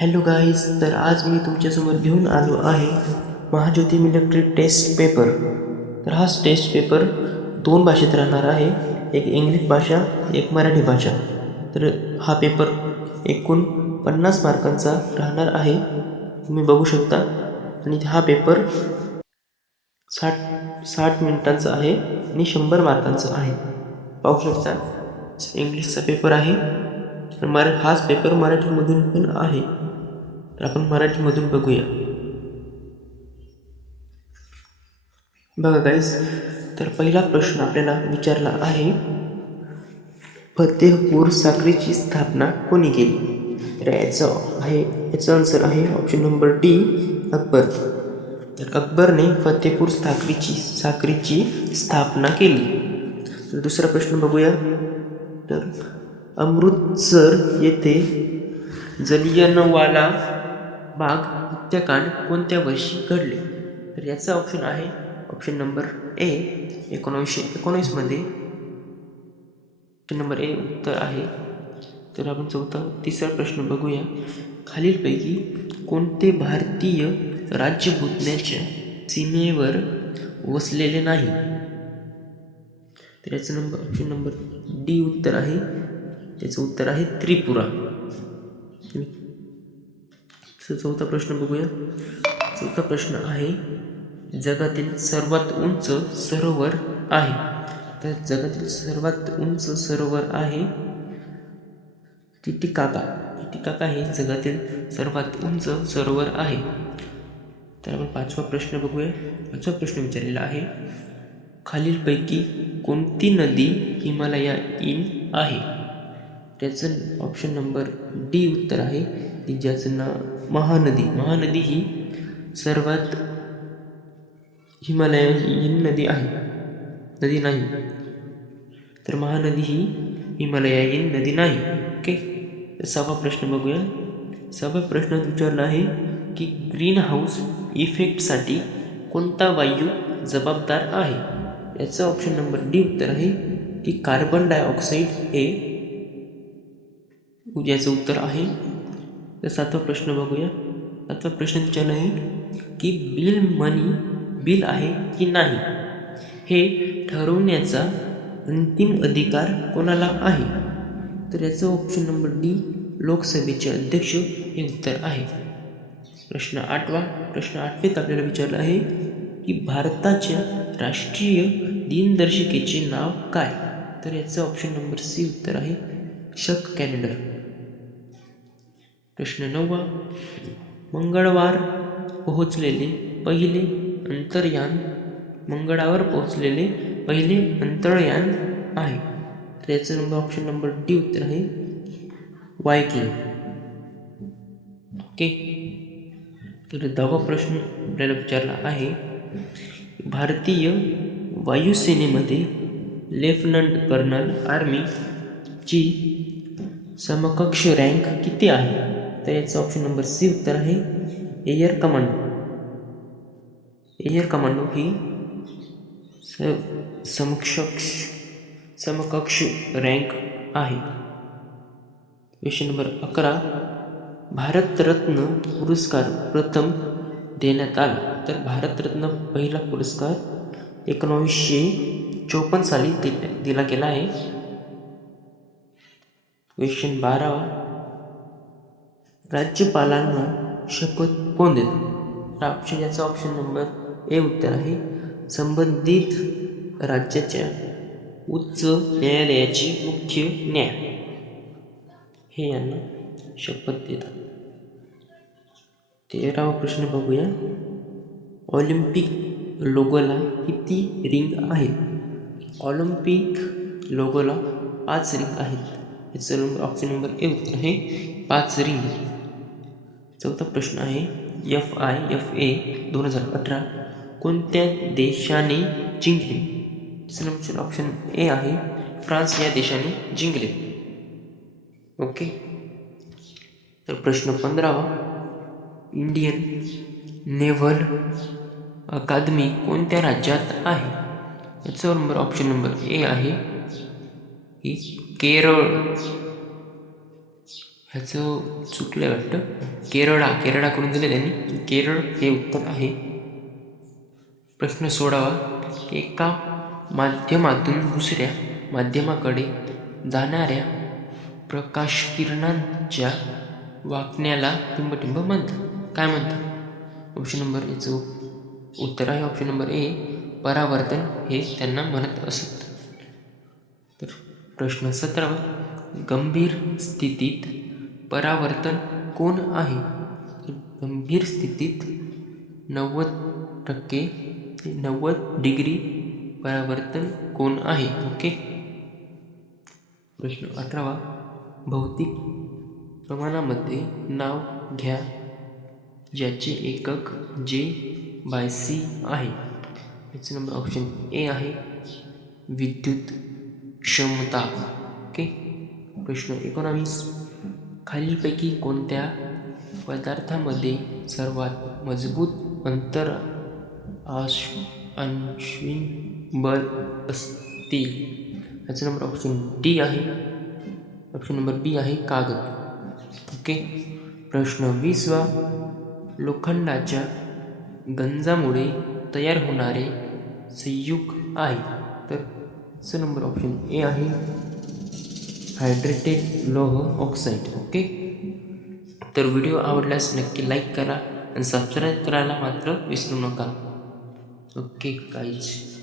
Hello guys तर आज मी तुमच्यासमोर घेऊन आलो आहे महाज्योती मिलिटरी टेस्ट पेपर तर हाच टेस्ट पेपर दोन भाषेत राहणार आहे. एक इंग्लिश भाषा एक मराठी भाषा. तर हा पेपर एकूण पन्नास मार्कांचा राहणार आहे. तुम्ही बघू शकता. आणि हा पेपर साठ साठ मिनिटांचा आहे आणि शंभर मार्कांचा आहे. पाहू शकता इंग्लिशचा पेपर आहे. तर मरा हाच पेपर मराठीमधून पण आहे. तर आपण मराठीमधून बघूया. बघा गाईस तर पहिला प्रश्न आपल्याला विचारला आहे फतेहपूर साखरेची स्थापना कोणी केली? तर याचं आहे याचा आन्सर आहे ऑप्शन नंबर डी अकबर. तर अकबरने फतेहपूर साखरेची साखरेची स्थापना केली. तर दुसरा प्रश्न बघूया. तर अमृतसर येथे जलियनवाला बाग हत्याकांड कोणत्या वर्षी घडले? तर याचा ऑप्शन आहे ऑप्शन नंबर ए एकोणीसशे एकोणीसमध्ये ऑप्शन नंबर ए उत्तर आहे. तर आपण चौथा तिसरा प्रश्न बघूया. खालीलपैकी कोणते भारतीय राज्य बुदण्याच्या सीमेवर वसलेले नाही? तर याचं नंबर ऑप्शन नंबर डी उत्तर आहे. त्याचं उत्तर आहे त्रिपुरा. चौथा प्रश्न बघूया. चौथा प्रश्न आहे जगातील सर्वात उंच सरोवर आहे. तर जगातील सर्वात उंच सरोवर आहे टिटिकाका. टिटिकाका हे जगातील सर्वात उंच सरोवर आहे. तर आपण पाचवा प्रश्न बघूया. पाचवा प्रश्न विचारलेला आहे खालीलपैकी कोणती नदी हिमालयाईन आहे? त्याचं ऑप्शन नंबर डी उत्तर आहे. की ज्याचं नाव महानदी. महानदी ही सर्वात हिमालयीन नदी आहे. नदी नाही. तर महानदी ही हिमालयाईन नदी नाही. ओके? तर सहावा प्रश्न बघूया. सहावा प्रश्न विचारला आहे की ग्रीन हाऊस इफेक्टसाठी कोणता वायू जबाबदार आहे? याचं ऑप्शन नंबर डी उत्तर आहे की कार्बन डायऑक्साईड हे याचं उत्तर आहे. तर सातवा प्रश्न बघूया. सातवा प्रश्न विचारला आहे की बिल मनी बिल आहे की नाही? हे ठरवण्याचा अंतिम अधिकार कोणाला आहे? तर याचं ऑप्शन नंबर डी लोकसभेचे अध्यक्ष हे उत्तर आहे. प्रश्न आठवा. प्रश्न आठवेत आपल्याला विचारला आहे की भारताच्या राष्ट्रीय दिनदर्शिकेचे नाव काय? तर याचं ऑप्शन नंबर सी उत्तर आहे. शक कॅलेंडर प्रश्न नववा मंगळवार पोहोचलेले पहिले अंतर्यान मंगळावर पोहोचलेले पहिले अंतर्यान आहे. तर याचं नंबर ऑप्शन नंबर डी उत्तर आहे. वायकिंग ओके तर दहावा प्रश्न आपल्याला विचारला आहे. भारतीय वायुसेनेमध्ये लेफ्टनंट कर्नल आर्मीची समकक्ष रँक किती आहे? तर याचं ऑप्शन नंबर सी उत्तर आहे एअर कमांडो एअर कमांडो ही स समकक्ष समकक्ष रँक आहे. क्वेश्चन नंबर अकरा. भारतरत्न पुरस्कार प्रथम देण्यात आला. तर भारतरत्न पहिला पुरस्कार एकोणावीसशे चोपन्न साली दिला दिला गेला आहे. क्वेश्चन बारावा. राज्यपालांना शपथ कोण देतो तर ऑप्शन याचा ऑप्शन नंबर ए उत्तर आहे. संबंधित राज्याच्या उच्च न्यायालयाची मुख्य न्याय. हे यांना शपथ देतात. तेरावा प्रश्न बघूया. ऑलिम्पिक लोगोला किती रिंग आहेत? ऑलिम्पिक लोगोला पाच रिंग आहेत. याचं नंबर ऑप्शन नंबर ए उत्तर आहे. पाच रिंग. चौथा प्रश्न आहे एफ आय एफ ए दोन हजार अठरा. कोणत्या देशाने जिंकले? त्याचं ऑप्शन ए आहे फ्रान्स या देशाने जिंकले. ओके? तर प्रश्न पंधरावा. इंडियन नेव्हल अकादमी कोणत्या राज्यात आहे? याचा नंबर ऑप्शन नंबर ए आहे. केरळ. ह्याचं चुकलं वाटतं. केरळा केरळा करून दिले त्यांनी. केरळ हे उत्तर आहे. प्रश्न सोडावा. एका माध्यमातून दुसऱ्या माध्यमाकडे जाणाऱ्या प्रकाशकिरणांच्या वाकण्याला टिंबटिंब म्हणतात. काय म्हणतात? ऑप्शन नंबर याचं उत्तर आहे. ऑप्शन नंबर ए परावर्तन हे त्यांना म्हणत असत. तर प्रश्न सतरावा. गंभीर स्थितीत परावर्तन कोण आहे. गंभीर स्थितीत नव्वद टक्के नव्वद डिग्री परावर्तन कोण आहे? ओके. प्रश्न अठरावा. भौतिक प्रमाणामध्ये नाव घ्या ज्याचे एकक जे बाय सी आहे. याचे नंबर ऑप्शन ए आहे. विद्युत क्षमता. ओके. प्रश्न एकोणावीस. खालीलपैकी कोणत्या पदार्थामध्ये सर्वात मजबूत अंतर आश अंश्विन बल असतील? याचा नंबर ऑप्शन डी आहे. ऑप्शन नंबर बी आहे कागद. ओके प्रश्न वीसवा. लोखंडाच्या गंजामुळे तयार होणारे संयुग आहे. तर च नंबर ऑप्शन ए आहे. हायड्रेटेड लोह ऑक्साईड ओके तर व्हिडिओ आवडल्यास नक्की लाईक करा आणि सबस्क्राईब करायला मात्र विसरू नका. ओके काहीच